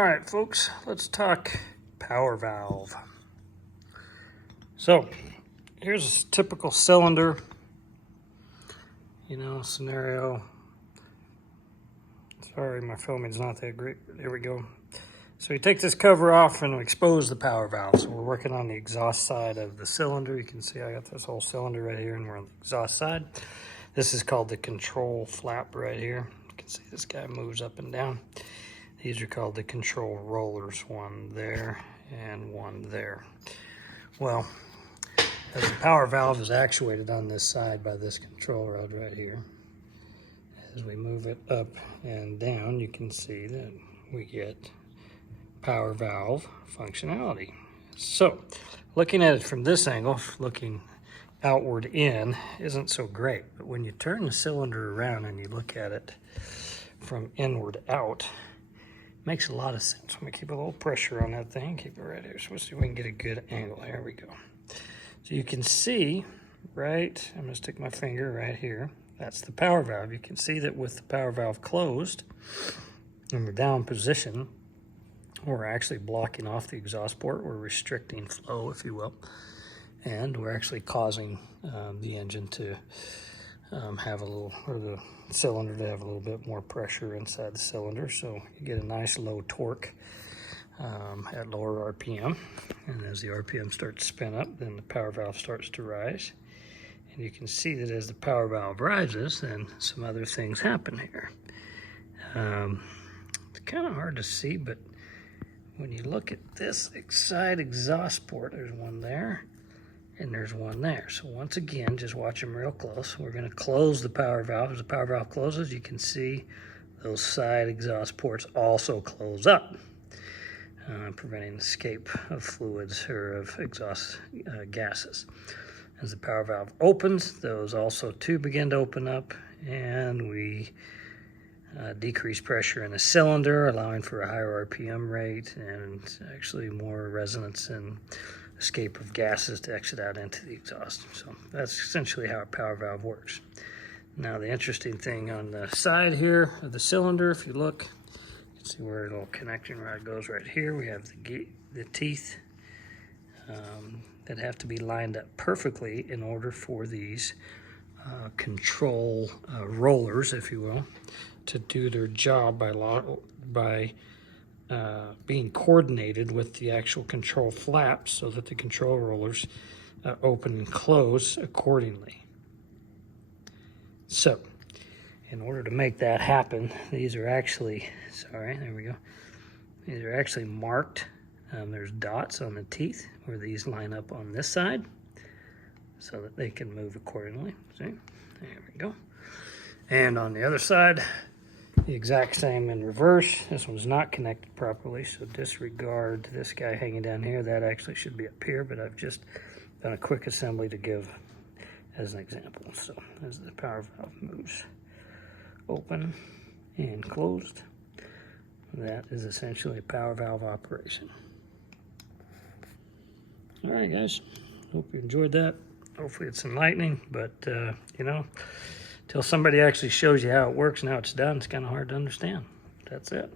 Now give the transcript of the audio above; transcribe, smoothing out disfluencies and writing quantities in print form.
All right, folks, let's talk power valve. So here's a typical cylinder, scenario. Sorry, my filming's not that great, but there we go. So you take this cover off and expose the power valve. So we're working on the exhaust side of the cylinder. You can see I got this whole cylinder right here and we're on the exhaust side. This is called the control flap right here. You can see this guy moves up and down. These are called the control rollers, one there and one there. Well, as the power valve is actuated on this side by this control rod right here, as we move it up and down, you can see that we get power valve functionality. So, looking at it from this angle, looking outward in, isn't so great. But when you turn the cylinder around and you look at it from inward out, makes a lot of sense. I'm gonna keep a little pressure on that thing, keep it right here. So we'll see if we can get a good angle. There we go. So you can see, right, I'm gonna stick my finger right here. That's the power valve. You can see that with the power valve closed in the down position, we're actually blocking off the exhaust port. We're restricting flow, if you will. And we're actually causing the engine to have a little, or the cylinder to have a little bit more pressure inside the cylinder, so you get a nice low torque at lower RPM. And as the RPM starts to spin up, then the power valve starts to rise. And you can see that as the power valve rises, then some other things happen here. It's kind of hard to see, but when you look at this side exhaust port, there's one there and there's one there. So once again, just watch them real close. We're going to close the power valve. As the power valve closes, you can see those side exhaust ports also close up, preventing escape of fluids or of exhaust gases. As the power valve opens, those also too begin to open up, and we decrease pressure in the cylinder, allowing for a higher RPM rate and actually more resonance and escape of gases to exit out into the exhaust. So that's essentially how a power valve works. Now the interesting thing on the side here of the cylinder, if you look, you can see where a little connecting rod goes right here. We have the teeth that have to be lined up perfectly in order for these control rollers, if you will, to do their job by being coordinated with the actual control flaps so that the control rollers open and close accordingly. So, in order to make that happen, these are actually, there we go. These are actually marked. There's dots on the teeth where these line up on this side so that they can move accordingly. See? There we go. And on the other side, the exact same in reverse. This one's not connected properly, so disregard this guy hanging down here. That actually should be up here, but I've just done a quick assembly to give as an example. So as the power valve moves open and closed, that is essentially a power valve operation. All right, guys, hope you enjoyed that. Hopefully it's enlightening, but until somebody actually shows you how it works and how it's done, it's kind of hard to understand. That's it.